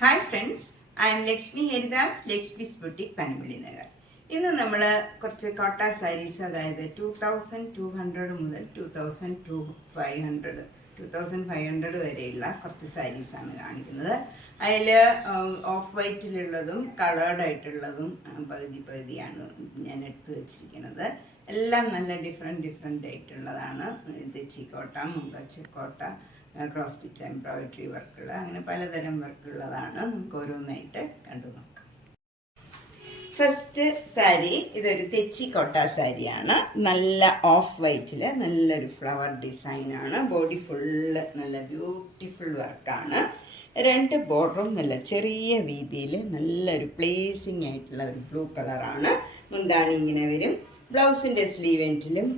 Hi friends, I M Lakshmi Haridas, Lakshmi's boutique Panampilly Nagar. ഇന്ന് നമ്മൾ കുറച്ച് കോട്ട സാരീസ്, അതായത് 2200 മുതൽ 2500 വരെയുള്ള കുറച്ച് സാരീസാണ് കാണിക്കുന്നത്. അതിൽ ഓഫ് വൈറ്റിലുള്ളതും കളേർഡ് ആയിട്ടുള്ളതും പകുതിയാണ് ഞാൻ എടുത്തു വച്ചിരിക്കുന്നത്. എല്ലാം നല്ല ഡിഫറെൻ്റ് ആയിട്ടുള്ളതാണ്. തെച്ചിക്കോട്ട, മുങ്കച്ചിക്കോട്ട, ക്രോസ് സ്റ്റിച്ച് എംബ്രോയിഡറി വർക്കുകൾ, അങ്ങനെ പലതരം വർക്കുള്ളതാണ്. നമുക്ക് ഓരോന്നായിട്ട് കണ്ടു നോക്കാം. ഫസ്റ്റ് സാരി ഇതൊരു തെച്ചിക്കോട്ട സാരിയാണ്. നല്ല ഓഫ് വൈറ്റിൽ നല്ലൊരു ഫ്ലവർ ഡിസൈനാണ്. ബോഡി ഫുള്ള് നല്ല ബ്യൂട്ടിഫുൾ വർക്കാണ്. രണ്ട് ബോർഡറും നല്ല ചെറിയ വീതിയിൽ നല്ലൊരു പ്ലേസിങ് ആയിട്ടുള്ള ഒരു ബ്ലൂ കളറാണ്. മുന്താണി ഇങ്ങനെ വരും. ബ്ലൗസിൻ്റെ സ്ലീവ് എൻഡിലും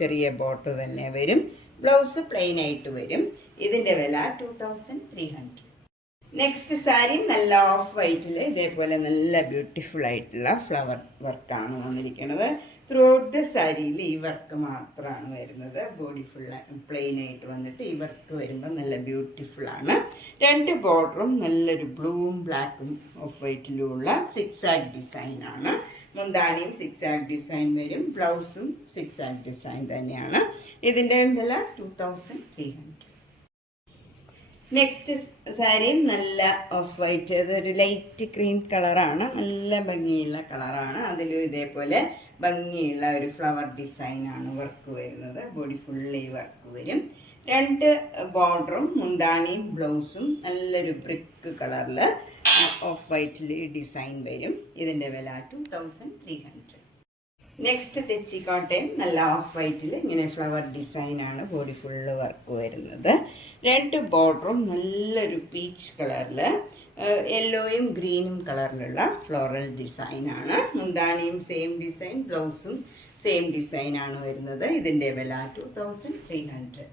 ചെറിയ ബോട്ട് തന്നെ വരും. ബ്ലൗസ് പ്ലെയിൻ ആയിട്ട് വരും. ഇതിൻ്റെ വില 2300. നെക്സ്റ്റ് സാരി നല്ല ഓഫ് വൈറ്റിൽ ഇതേപോലെ നല്ല ബ്യൂട്ടിഫുൾ ആയിട്ടുള്ള ഫ്ലവർ വർക്കാണ് വന്നിരിക്കുന്നത്. ത്രൂ ഔട്ട് ദ സാരിയിൽ ഈ വർക്ക് മാത്രമാണ് വരുന്നത്. ബോഡി ഫുൾ പ്ലെയിൻ ആയിട്ട് വന്നിട്ട് ഈ വർക്ക് വരുമ്പോൾ നല്ല ബ്യൂട്ടിഫുൾ ആണ്. രണ്ട് ബോർഡറും നല്ലൊരു ബ്ലൂവും ബ്ലാക്കും ഓഫ് വൈറ്റിലുമുള്ള സിക്സാഗ് ഡിസൈനാണ്. മുന്താണിയും സിക്സാഗ് ഡിസൈൻ വരും. ബ്ലൗസും സിക്സാഗ് ഡിസൈൻ തന്നെയാണ്. ഇതിൻ്റെ വില 2300. നെക്സ്റ്റ് സാരിയും നല്ല ഓഫ് വൈറ്റ്, അതൊരു ലൈറ്റ് ക്രീം കളറാണ്. നല്ല ഭംഗിയുള്ള കളറാണ്. അതിലും ഇതേപോലെ ഭംഗിയുള്ള ഒരു ഫ്ലവർ ഡിസൈനാണ് വർക്ക് വരുന്നത്. ബോഡി ഫുള്ളി വർക്ക് വരും. രണ്ട് ബോർഡറും മുന്താണിയും ബ്ലൗസും നല്ലൊരു ബ്രിക്ക് കളറിൽ ഓഫ് വൈറ്റിൽ ഡിസൈൻ വരും. ഇതിൻ്റെ വില 2300. നെക്സ്റ്റ് തെച്ചിക്കോട്ടയും നല്ല ഓഫ് വൈറ്റിൽ ഇങ്ങനെ ഫ്ലവർ ഡിസൈനാണ്. ബോഡി ഫുള്ള് വർക്ക് വരുന്നത്. രണ്ട് ബോർഡറും നല്ലൊരു പീച്ച് കളറിൽ യെല്ലോയും ഗ്രീനും കളറിലുള്ള ഫ്ലോറൽ ഡിസൈനാണ്. മുന്താണിയും സെയിം ഡിസൈൻ, ബ്ലൗസും സെയിം ഡിസൈനാണ് വരുന്നത്. ഇതിൻ്റെ വില 2300.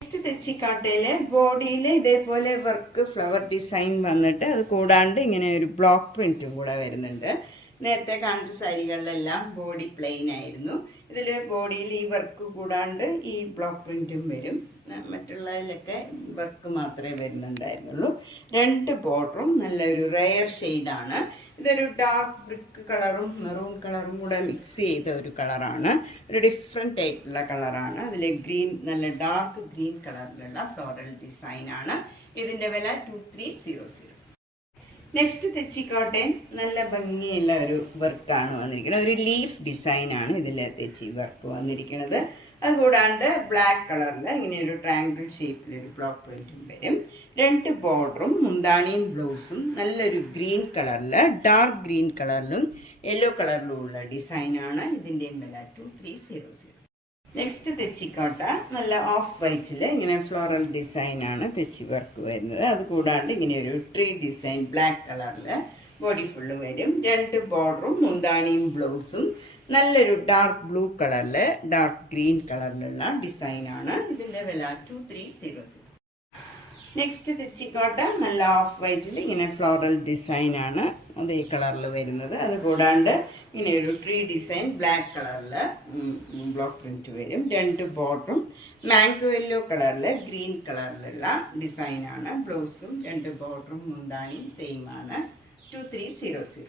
നെക്സ്റ്റ് തെച്ചിക്കോട്ടയിലെ ബോഡിയിൽ ഇതേപോലെ വർക്ക് ഫ്ലവർ ഡിസൈൻ വന്നിട്ട് അത് കൂടാണ്ട് ഇങ്ങനെ ഒരു ബ്ലോക്ക് പ്രിൻറ്റും കൂടെ വരുന്നുണ്ട്. നേരത്തെ കാണിച്ച സാരികളിലെല്ലാം ബോഡി പ്ലെയിൻ ആയിരുന്നു. ഇതിൽ ബോഡിയിൽ ഈ വർക്ക് കൂടാണ്ട് ഈ ബ്ലോക്ക് പ്രിൻറ്റും വരും. മറ്റുള്ളതിലൊക്കെ വർക്ക് മാത്രമേ വരുന്നുണ്ടായിരുന്നുള്ളൂ. രണ്ട് ബോർഡറും നല്ലൊരു റെയർ ഷെയ്ഡാണ്. ഇതൊരു ഡാർക്ക് ബ്രിക്ക് കളറും മെറൂൺ കളറും കൂടെ മിക്സ് ചെയ്ത ഒരു കളറാണ്. ഒരു ഡിഫറെൻ്റ് ആയിട്ടുള്ള കളറാണ്. അതിൽ ഗ്രീൻ, നല്ല ഡാർക്ക് ഗ്രീൻ കളറിലുള്ള ഫ്ലോറൽ ഡിസൈനാണ്. ഇതിൻ്റെ വില 2300. നെക്സ്റ്റ് തെച്ചിക്കോട്ടയും നല്ല ഭംഗിയുള്ള ഒരു വർക്കാണ് വന്നിരിക്കുന്നത്. ഒരു ലീഫ് ഡിസൈനാണ് ഇതിൽ തെച്ചി വർക്ക് വന്നിരിക്കുന്നത്. അതുകൂടാണ്ട് ബ്ലാക്ക് കളറിൽ ഇങ്ങനെ ഒരു ട്രയാങ്കിൾ ഷേപ്പിലൊരു ബ്ലോക്ക് പ്രിൻറ്റും വരും. രണ്ട് ബോർഡറും മുന്താണിയും ബ്ലൗസും നല്ലൊരു ഗ്രീൻ കളറിൽ, ഡാർക്ക് ഗ്രീൻ കളറിലും യെല്ലോ കളറിലുമുള്ള ഡിസൈനാണ്. ഇതിൻ്റെയും വില 2300. നെക്സ്റ്റ് തെച്ചിക്കോട്ട നല്ല ഓഫ് വൈറ്റിൽ ഇങ്ങനെ ഫ്ലോറൽ ഡിസൈനാണ് തെച്ചി വർക്ക് വരുന്നത്. അതുകൂടാണ്ട് ഇങ്ങനെ ഒരു ട്രീ ഡിസൈൻ ബ്ലാക്ക് കളറിൽ ബോഡി ഫുള്ള് വരും. രണ്ട് ബോർഡറും മുന്താണിയും ബ്ലൗസും നല്ലൊരു ഡാർക്ക് ബ്ലൂ കളറിൽ ഡാർക്ക് ഗ്രീൻ കളറിലുള്ള ഡിസൈനാണ്. ഇതിൻ്റെ വില 2300. നെക്സ്റ്റ് തെച്ചിക്കോട്ട നല്ല ഓഫ് വൈറ്റിൽ ഇങ്ങനെ ഫ്ലോറൽ ഡിസൈനാണ് അതേ കളറിൽ വരുന്നത്. അതുകൂടാണ്ട് ഇങ്ങനെ ഒരു ട്രീ ഡിസൈൻ ബ്ലാക്ക് കളറിൽ ബ്ലോക്ക് പ്രിൻറ്റ് വരും. രണ്ട് ബോർഡറും മാംഗോ യെല്ലോ കളറിൽ ഗ്രീൻ കളറിലുള്ള ഡിസൈനാണ്. ബ്ലൗസും രണ്ട് ബോർഡറും മുന്താണിയും സെയിം ആണ്. 2300.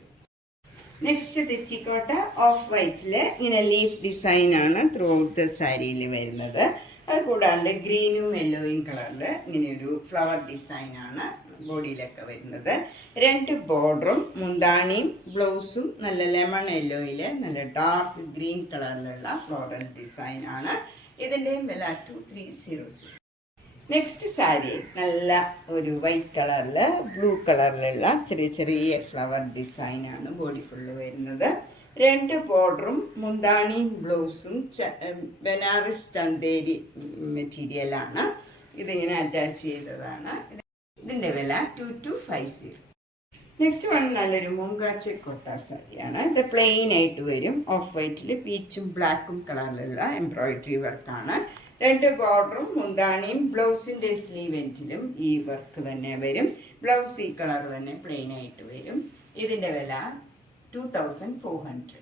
നെക്സ്റ്റ് തെച്ചിക്കോട്ട ഓഫ് വൈറ്റിൽ ഇങ്ങനെ ലീഫ് ഡിസൈനാണ് ത്രൂ ഔട്ട് ദ സാരിയിൽ വരുന്നത്. അതുകൂടാണ്ട് ഗ്രീനും യെല്ലോയും കളറിൽ ഇങ്ങനെയൊരു ഫ്ലവർ ഡിസൈനാണ് ബോഡിയിലൊക്കെ വരുന്നത്. രണ്ട് ബോർഡറും മുന്താണിയും ബ്ലൗസും നല്ല ലെമൺ യെല്ലോയിൽ നല്ല ഡാർക്ക് ഗ്രീൻ കളറിലുള്ള ഫ്ലോറൽ ഡിസൈനാണ്. ഇതിൻ്റെയും വില 2300. നെക്സ്റ്റ് സാരി നല്ല ഒരു വൈറ്റ് കളറിൽ ബ്ലൂ കളറിലുള്ള ചെറിയ ഫ്ലവർ ഡിസൈനാണ് ബോഡി ഫുള്ള് വരുന്നത്. രണ്ട് ബോർഡറും മുന്താണിയും ബ്ലൗസും ബനാറസ് ചന്തേരി മെറ്റീരിയലാണ്. ഇതിങ്ങനെ അറ്റാച്ച് ചെയ്തതാണ്. ഇതിൻ്റെ വില 2250. നെക്സ്റ്റ് വൺ നല്ലൊരു മുങ്കാച്ചിക്കോട്ട സാരിയാണ്. ഇത് പ്ലെയിൻ ആയിട്ട് വരും. ഓഫ് വൈറ്റിൽ പീച്ചും ബ്ലാക്കും കളറിലുള്ള എംബ്രോയിഡറി വർക്കാണ്. രണ്ട് ബോർഡറും മുന്താണിയും ബ്ലൗസിൻ്റെ സ്ലീവ് എൻഡിലും ഈ വർക്ക് തന്നെ വരും. ബ്ലൗസ് ഈ കളർ തന്നെ പ്ലെയിൻ ആയിട്ട് വരും. ഇതിൻ്റെ വില 2400.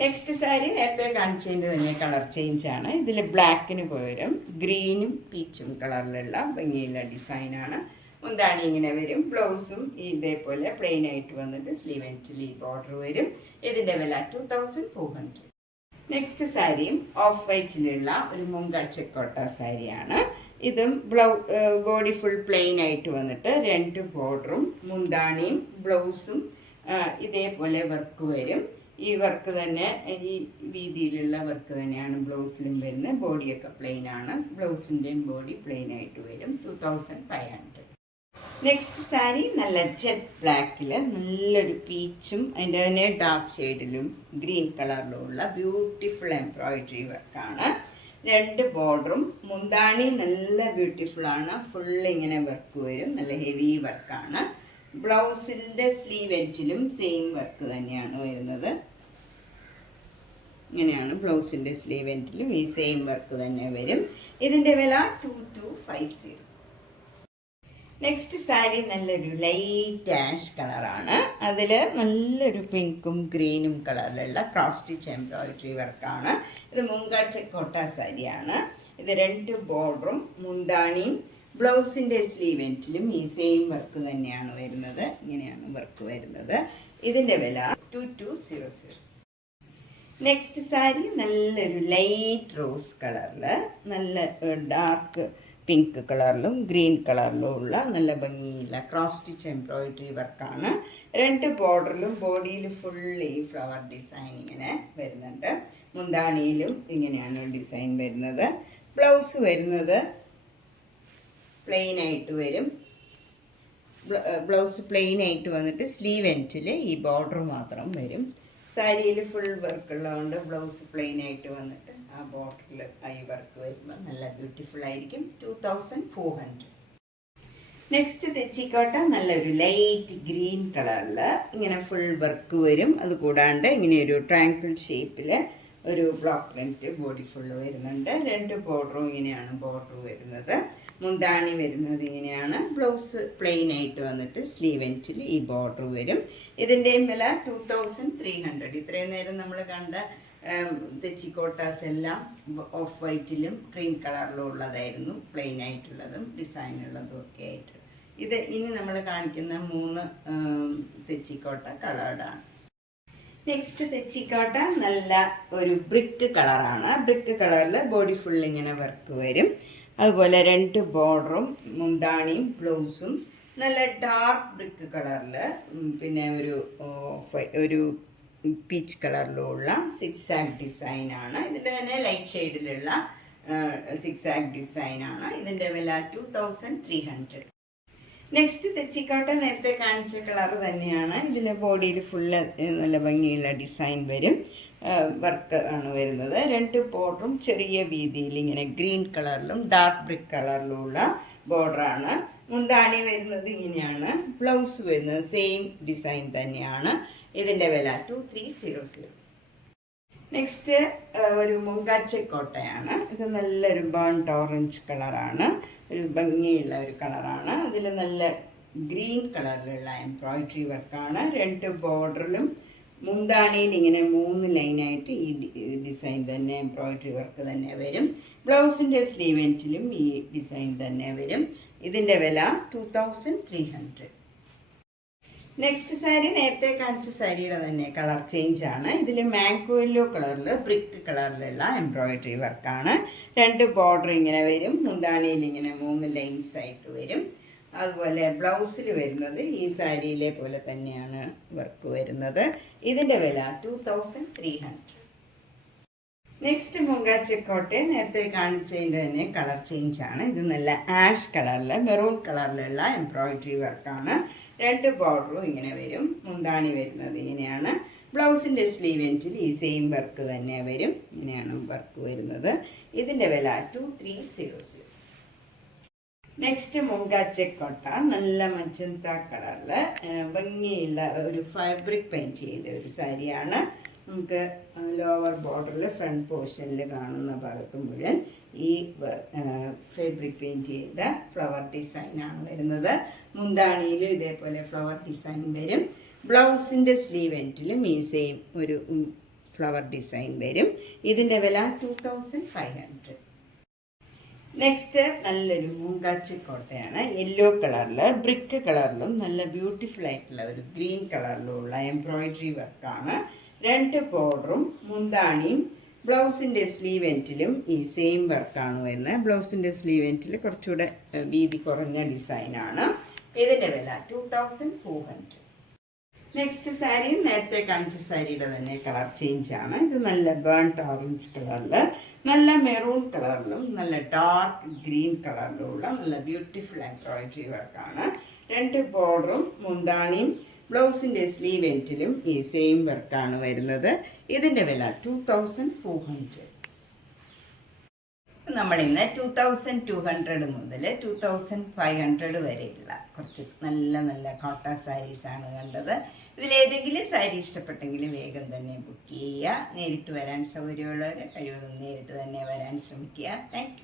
നെക്സ്റ്റ് സാരി നേരത്തെ കാണിച്ചതിൻ്റെ തന്നെ കളർ ചേഞ്ചാണ്. ഇതിൽ ബ്ലാക്കിന് പകരം ഗ്രീനും പീച്ചും കളറിലുള്ള ഭംഗിയുള്ള ഡിസൈനാണ്. മുന്താണി ഇങ്ങനെ വരും. ബ്ലൗസും ഇതേപോലെ പ്ലെയിൻ ആയിട്ട് വന്നിട്ട് സ്ലീവ് എൻഡിൽ ഈ ബോർഡർ വരും. ഇതിൻ്റെ വില 2400. നെക്സ്റ്റ് സാരിയും ഓഫ് വൈറ്റിലുള്ള ഒരു മുങ്ക ചെക്കോട്ട സാരിയാണ്. ഇതും ബോഡി ഫുൾ പ്ലെയിൻ ആയിട്ട് വന്നിട്ട് 2 ബോർഡറും മുന്താണിയും ബ്ലൗസും ഇതേപോലെ വർക്ക് വരും. ഈ വർക്ക് തന്നെ ഈ വീതിയിലുള്ള വർക്ക് തന്നെയാണ് ബ്ലൗസിലും വരുന്നത്. ബോഡിയൊക്കെ പ്ലെയിൻ ആണ്. ബ്ലൗസിൻ്റെയും ബോഡി പ്ലെയിൻ ആയിട്ട് വരും. 2500. നെക്സ്റ്റ് സാരി നല്ല ജെറ്റ് ബ്ലാക്കിൽ നല്ലൊരു പീച്ചും അതിൻ്റെ തന്നെ ഡാർക്ക് ഷെയ്ഡിലും ഗ്രീൻ കളറിലുമുള്ള ബ്യൂട്ടിഫുൾ എംബ്രോയിഡറി വർക്കാണ്. 2 ബോർഡറും മുന്താണി നല്ല ബ്യൂട്ടിഫുള്ളാണ്. ഫുള്ള് ഇങ്ങനെ വർക്ക് വരും. നല്ല ഹെവി വർക്കാണ്. ബ്ലൗസിൻ്റെ സ്ലീവ് എഡ്ജിലും സെയിം വർക്ക് തന്നെയാണ് വരുന്നത്. ഇങ്ങനെയാണ് ബ്ലൗസിൻ്റെ സ്ലീവ് എൻഡിലും ഈ സെയിം വർക്ക് തന്നെ വരും. ഇതിൻ്റെ വില 2250. നെക്സ്റ്റ് സാരി നല്ലൊരു ലൈറ്റ് ആഷ് കളറാണ്. അതിൽ നല്ലൊരു പിങ്കും ഗ്രീനും കളറിലുള്ള ക്രോസ് സ്റ്റിച്ച് എംബ്രോയിഡറി വർക്കാണ്. ഇത് മുങ്ക ചെക്കോട്ട സാരിയാണ്. ഇത് 2 ബോർഡറും മുന്താണിയും ബ്ലൗസിൻ്റെ സ്ലീവ് എൻഡിലും ഈ സെയിം വർക്ക് തന്നെയാണ് വരുന്നത്. ഇങ്ങനെയാണ് വർക്ക് വരുന്നത്. ഇതിൻ്റെ വില 2200. നെക്സ്റ്റ് സാരി നല്ലൊരു ലൈറ്റ് റോസ് കളറിൽ നല്ല ഡാർക്ക് പിങ്ക് കളറിലും ഗ്രീൻ കളറിലും ഉള്ള നല്ല ഭംഗിയുള്ള ക്രോസ് സ്റ്റിച്ച് എംബ്രോയിഡറി വർക്കാണ്. 2 ബോർഡറിലും ബോഡിയിൽ ഫുള്ള് ഈ ഫ്ലവർ ഡിസൈൻ ഇങ്ങനെ വരുന്നുണ്ട്. മുന്താണിയിലും ഇങ്ങനെയാണ് ഡിസൈൻ വരുന്നത്. ബ്ലൗസ് വരുന്നത് പ്ലെയിൻ ആയിട്ട് വരും. ബ്ലൗസ് പ്ലെയിൻ ആയിട്ട് വന്നിട്ട് സ്ലീവ് എൻഡിൽ ഈ ബോർഡർ മാത്രം വരും. സാരിയിൽ ഫുൾ വർക്ക് ഉള്ളതുകൊണ്ട് ബ്ലൗസ് പ്ലെയിൻ ആയിട്ട് വന്നിട്ട് ആ ബോർഡറിൽ ഈ വർക്ക് വരുമ്പോൾ നല്ല ബ്യൂട്ടിഫുൾ ആയിരിക്കും. 2400. നെക്സ്റ്റ് തെച്ചിക്കോട്ട നല്ലൊരു ലൈറ്റ് ഗ്രീൻ കളറിൽ ഇങ്ങനെ ഫുൾ വർക്ക് വരും. അതുകൂടാണ്ട് ഇങ്ങനെ ഒരു ട്രയാങ്കിൾ ഷേപ്പിൽ ഒരു ബ്ലോക്ക് പ്രിൻറ്റ് ബോഡി ഫുള്ള് വരുന്നുണ്ട്. 2 ബോർഡറും ഇങ്ങനെയാണ് ബോർഡർ വരുന്നത്. മുന്താണി വരുന്നത് ഇങ്ങനെയാണ്. ബ്ലൗസ് പ്ലെയിൻ ആയിട്ട് വന്നിട്ട് സ്ലീവ് എൻഡിൽ ഈ ബോർഡർ വരും. ഇതിൻ്റെയും വില 2300. ഇത്രയും നേരം നമ്മൾ കണ്ട തെച്ചിക്കോട്ടാസ് എല്ലാം ഓഫ് വൈറ്റിലും ക്രീം കളറിലും ഉള്ളതായിരുന്നു. പ്ലെയിൻ ആയിട്ടുള്ളതും ഡിസൈൻ ഉള്ളതും ഒക്കെ ആയിട്ട്. ഇത് ഇനി നമ്മൾ കാണിക്കുന്ന 3 തെച്ചിക്കോട്ട കളേർഡാണ്. നെക്സ്റ്റ് തെച്ചിക്കോട്ട നല്ല ഒരു ബ്രിക്ക് കളറാണ്. ബ്രിക്ക് കളറിൽ ബോഡി ഫുൾ ഇങ്ങനെ വർക്ക് വരും. അതുപോലെ 2 ബോർഡറും മുന്താണിയും ബ്ലൗസും നല്ല ഡാർക്ക് ബ്രിക്ക് കളറിൽ പിന്നെ ഒരു പീച്ച് കളറിലുള്ള സിക്സാഗ് ഡിസൈനാണ്. ഇതിൻ്റെ തന്നെ ലൈറ്റ് ഷെയ്ഡിലുള്ള സിക്സാഗ് ഡിസൈനാണ്. ഇതിൻ്റെ വില 2300. നെക്സ്റ്റ് തെച്ചിക്കോട്ട നേരത്തെ കാണിച്ച കളർ തന്നെയാണ്. ഇതിൻ്റെ ബോഡിയിൽ ഫുള്ള് നല്ല ഭംഗിയുള്ള ഡിസൈൻ വരും. വർക്ക് ആണ് വരുന്നത്. 2 ബോർഡറും ചെറിയ വീതിയിൽ ഇങ്ങനെ ഗ്രീൻ കളറിലും ഡാർക്ക് ബ്രിക്ക് കളറിലുമുള്ള ബോർഡറാണ്. മുന്താണി വരുന്നത് ഇങ്ങനെയാണ്. ബ്ലൗസ് വരുന്നത് സെയിം ഡിസൈൻ തന്നെയാണ്. ഇതിൻ്റെ വില 2300. നെക്സ്റ്റ് ഒരു മുങ്കാച്ചക്കോട്ടയാണ്. ഇത് നല്ലൊരു ബേൺഡ് ഓറഞ്ച് കളറാണ്. ഒരു ഭംഗിയുള്ള ഒരു കളറാണ്. അതിൽ നല്ല ഗ്രീൻ കളറിലുള്ള എംബ്രോയിഡറി വർക്കാണ്. 2 ബോർഡറിലും മുന്താണിയിൽ ഇങ്ങനെ 3 ലൈനായിട്ട് ഈ ഡിസൈൻ തന്നെ എംബ്രോയിഡറി വർക്ക് തന്നെ വരും. ബ്ലൗസിൻ്റെ സ്ലീവ് എൻഡിലും ഈ ഡിസൈൻ തന്നെ വരും. ഇതിൻ്റെ വില 2300. നെക്സ്റ്റ് സാരി നേരത്തെ കാണിച്ച സാരിയുടെ തന്നെ കളർ ചേഞ്ച് ആണ്. ഇതിൽ മാംഗോ യെല്ലോ കളറിൽ ബ്രിക്ക് കളറിലുള്ള എംബ്രോയിഡറി വർക്കാണ്. 2 ബോർഡർ ഇങ്ങനെ വരും. മുന്താണിയിൽ ഇങ്ങനെ 3 ലൈൻസ് ആയിട്ട് വരും. അതുപോലെ ബ്ലൗസിൽ വരുന്നത് ഈ സാരിയിലെ പോലെ തന്നെയാണ് വർക്ക് വരുന്നത്. ഇതിൻ്റെ വില 2300. നെക്സ്റ്റ് മുങ്കാച്ചക്കോട്ടെ നേരത്തെ കാണിച്ചതിൻ്റെ തന്നെ കളർ ചേഞ്ച് ആണ്. ഇത് നല്ല ആഷ് കളറിൽ മെറൂൺ കളറിലുള്ള എംബ്രോയിഡറി വർക്കാണ്. 2 ബോർഡറും ഇങ്ങനെ വരും. മുന്താണി വരുന്നത് ഇങ്ങനെയാണ്. ബ്ലൗസിൻ്റെ സ്ലീവ് എൻഡിൽ ഈ സെയിം വർക്ക് തന്നെ വരും. ഇങ്ങനെയാണ് വർക്ക് വരുന്നത്. ഇതിൻ്റെ വില 2300. നെക്സ്റ്റ് മുങ്കാച്ചക്കോട്ട നല്ല മജന്ത കളറിൽ ഭംഗിയുള്ള ഒരു ഫാബ്രിക് പെയിൻറ്റ് ചെയ്ത ഒരു സാരിയാണ്. നമുക്ക് ലോവർ ബോർഡറിൽ ഫ്രണ്ട് പോർഷനിൽ കാണുന്ന ഭാഗത്ത് മുഴുവൻ ഈ ഫാബ്രിക് പെയിൻറ്റ് ചെയ്ത ഫ്ലവർ ഡിസൈനാണ് വരുന്നത്. മുന്താണിയിലും ഇതേപോലെ ഫ്ലവർ ഡിസൈൻ വരും. ബ്ലൗസിൻ്റെ സ്ലീവ് എൻഡിലും ഈ സെയിം ഒരു ഫ്ലവർ ഡിസൈൻ വരും. ഇതിൻ്റെ വില 2500. നെക്സ്റ്റ് നല്ലൊരു മൂങ്കാച്ചി കോട്ടയാണ്. യെല്ലോ കളറിൽ ബ്രിക്ക് കളറിലും നല്ല ബ്യൂട്ടിഫുൾ ആയിട്ടുള്ള ഒരു ഗ്രീൻ കളറിലുള്ള എംബ്രോയിഡറി വർക്കാണ്. 2 ബോർഡറും മുന്താണിയും ബ്ലൗസിൻ്റെ സ്ലീവ് എൻറ്റിലും ഈ സെയിം വർക്കാണ് വരുന്നത്. ബ്ലൗസിൻ്റെ സ്ലീവ് എൻറ്റിൽ കുറച്ചുകൂടെ വീതി കുറഞ്ഞ ഡിസൈനാണ്. ഇതിൻ്റെ വില 2400. നെക്സ്റ്റ് സാരി നേരത്തെ കാണിച്ച സാരിയുടെ തന്നെ കളർ ചേഞ്ച് ആണ്. ഇത് നല്ല ബേൺട്ട് ഓറഞ്ച് കളറിൽ നല്ല മെറൂൺ കളറിലും നല്ല ഡാർക്ക് ഗ്രീൻ കളറിലുള്ള നല്ല ബ്യൂട്ടിഫുൾ എംബ്രോയിഡറി വർക്കാണ്. 2 ബോർഡറും മുന്താണിയും ബ്ലൗസിൻ്റെ സ്ലീവ് എൻറ്റിലും ഈ സെയിം വർക്കാണ് വരുന്നത്. ഇതിൻ്റെ വില 2400. നമ്മളിന്ന് 2200 മുതൽ 2500 വരെയുള്ള കുറച്ച് നല്ല നല്ല കോട്ടൺ സാരീസാണ് കണ്ടത്. ഇതിലേതെങ്കിലും സാരി ഇഷ്ടപ്പെട്ടെങ്കിൽ വേഗം തന്നെ ബുക്ക് ചെയ്യുക. നേരിട്ട് വരാൻ സൗകര്യമുള്ളവർ കഴിവതും നേരിട്ട് തന്നെ വരാൻ ശ്രമിക്കുക. താങ്ക്